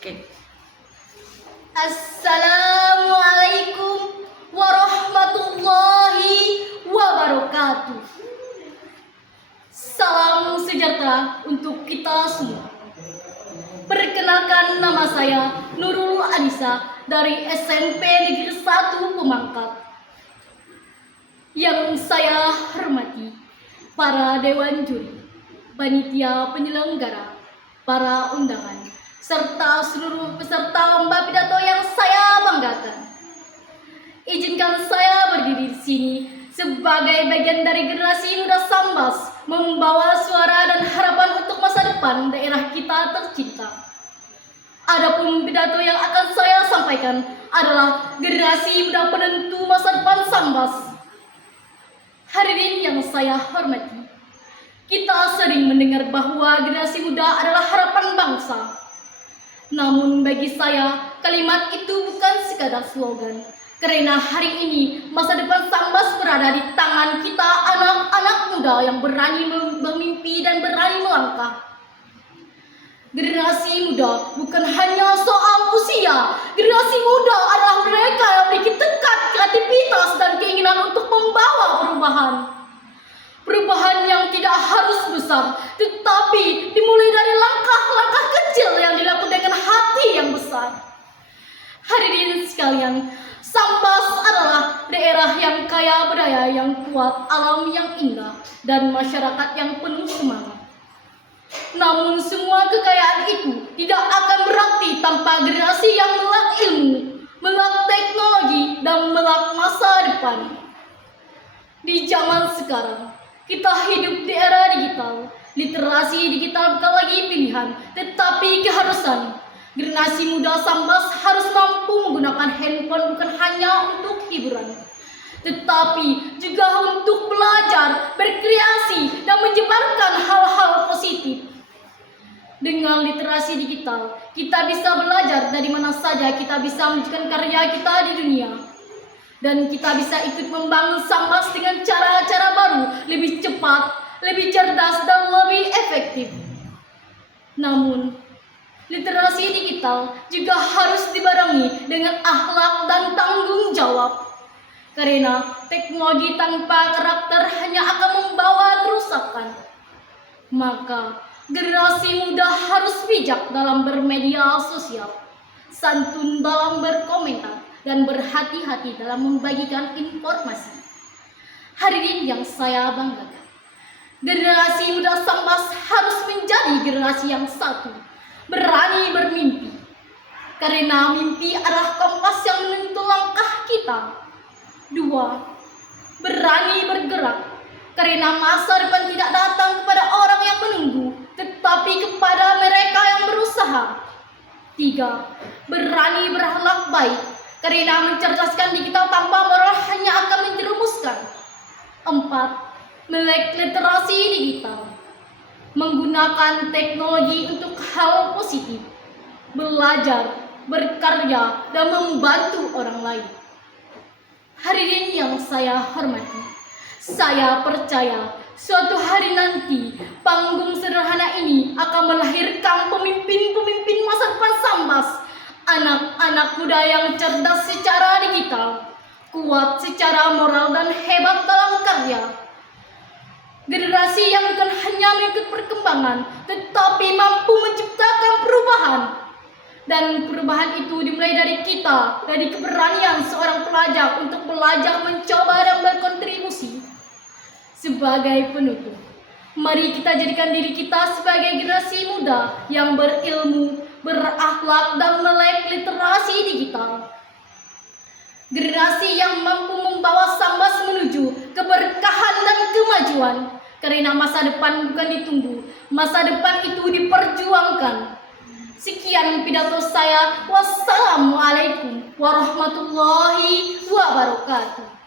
Oke. Assalamualaikum warahmatullahi wabarakatuh. Salam sejahtera untuk kita semua. Perkenalkan, nama saya Nurul Anissa dari SMP Negeri 1 Pemangkat. Yang saya hormati para dewan juri, panitia penyelenggara, para undangan, serta seluruh peserta lomba pidato yang saya banggakan. Izinkan saya berdiri di sini sebagai bagian dari generasi muda Sambas, membawa suara dan harapan untuk masa depan daerah kita tercinta. Adapun pidato yang akan saya sampaikan adalah generasi muda penentu masa depan Sambas. Hadirin yang saya hormati, kita sering mendengar bahwa generasi muda adalah harapan bangsa. Namun bagi saya, kalimat itu bukan sekadar slogan. Karena hari ini, masa depan Sambas berada di tangan kita, anak-anak muda yang berani bermimpi dan berani melangkah. Generasi muda bukan hanya soal usia. Generasi muda adalah mereka yang memiliki tekad, kreativitas, dan keinginan untuk membawa perubahan. Perubahan yang tidak harus besar, tetapi dimulai dari langkah-langkah kecil yang dilakukan dengan hati yang besar. Hadirin sekalian, Sambas adalah daerah yang kaya budaya yang kuat, alam yang indah, dan masyarakat yang penuh semangat. Namun semua kekayaan itu tidak akan berarti tanpa generasi yang melek ilmu, melek teknologi, dan melek masa depan. Di zaman sekarang, kita hidup di era digital. Literasi digital bukan lagi pilihan, tetapi keharusan. Generasi muda Sambas harus mampu menggunakan handphone bukan hanya untuk hiburan, tetapi juga untuk belajar, berkreasi, dan menyebarkan hal-hal positif. Dengan literasi digital, kita bisa belajar dari mana saja, kita bisa menunjukkan karya kita di dunia. Dan kita bisa ikut membangun Sambas dengan cara-cara baru, lebih cepat, lebih cerdas, dan lebih efektif. Namun, literasi digital juga harus dibarengi dengan akhlak dan tanggung jawab. Karena teknologi tanpa karakter hanya akan membawa kerusakan. Maka, generasi muda harus bijak dalam bermedia sosial, santun dalam berkomentar, dan berhati-hati dalam membagikan informasi. Hadirin yang saya banggakan, generasi muda Sambas harus menjadi generasi yang satu, berani bermimpi. Karena mimpi adalah kompas yang menentu langkah kita. 2. Berani bergerak. Karena masa depan tidak datang kepada orang yang menunggu, tetapi kepada mereka yang berusaha. 3. Berani berakhlak baik. Karena mencerdaskan digital tanpa moral hanya akan menjerumuskan. 4. Melek literasi digital. Menggunakan teknologi untuk hal positif. Belajar, berkarya, dan membantu orang lain. Hadirin yang saya hormati, saya percaya suatu hari nanti panggung sederhana ini akan melahirkan pemimpin-pemimpin masa depan Sambas. Anak-anak muda yang cerdas secara digital, kuat secara moral, dan hebat dalam karya. Generasi yang bukan hanya mengikut perkembangan, tetapi mampu menciptakan perubahan. Dan perubahan itu dimulai dari kita, dari keberanian seorang pelajar untuk belajar, mencoba, dan berkontribusi. Sebagai penutup, mari kita jadikan diri kita sebagai generasi muda yang berilmu, berakhlak, dan melek literasi digital. Generasi yang mampu membawa Sambas menuju keberkahan dan kemajuan. Karena masa depan bukan ditunggu, masa depan itu diperjuangkan. Sekian pidato saya. Wassalamualaikum warahmatullahi wabarakatuh.